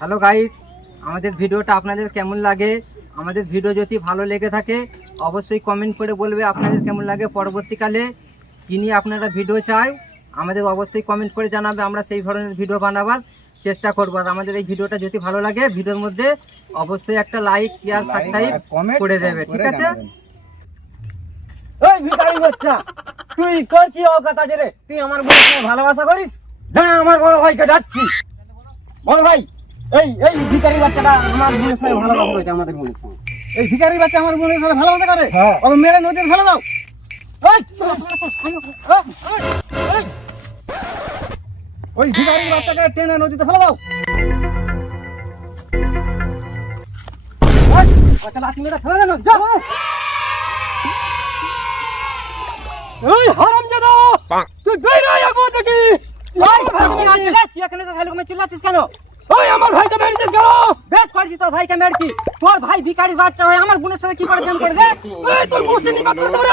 Hello guys, আমাদের ভিডিওটা আপনাদের কেমন লাগে? আমাদের ভিডিও যদি ভালো লেগে থাকে অবশ্যই কমেন্ট করে বলবে আপনাদের কেমন লাগে। পরবর্তীকালে কি নিয়ে আপনারা ভিডিও চাই আমাদের অবশ্যই কমেন্ট করে জানাবে, আমরা সেই ধরনের ভিডিও বানাবার চেষ্টা করবো। আর আমাদের এই ভিডিওটা যদি ভালো লাগে ভিডিওর মধ্যে অবশ্যই একটা লাইক, শেয়ার, সাবস্ক্রাইব করে দেবে, ঠিক আছে? ওই ভিখারি বাচ্চা, তুই তোর কি অকাত আছে রে? তুই আমার বোনের সঙ্গে ভালোবাসা করিস? হ্যাঁ, আমার বড় ভাইকে ডাকছি। বড় ভাই, এই এই ভিখারি বাচ্চাটা আমার বোনের সঙ্গে ভালোবাসা করেছে, আমাদের বোনের সঙ্গে। এই ভিখারি বাচ্চা আমার বোনের সাথে ভালোবাসা করে? হ্যাঁ। ওকে মেরে নদীতে ফেলে দাও। ওই ভিখারি বাচ্চাকে টেনে নদীতে ফেলে দাও। ওকে লাঠি মেরে ফেলে দেন, যা। এই হারামজাদা, তুই বের হয়ে আগো দেখি। তুই এখানে তো ভালো করে চিল্লাচ্ছিস কেন? ওই আমার ভাইকে মেরেছিস কেন? বেশ করেছি, তোর ভাইকে মেরেছি। তোর ভাই ভিখারি বাচ্চা হয়ে আমার বোনের সাথে কি করে প্রেম করবে? এই তোর মুসলিম নিমা করতে পারে।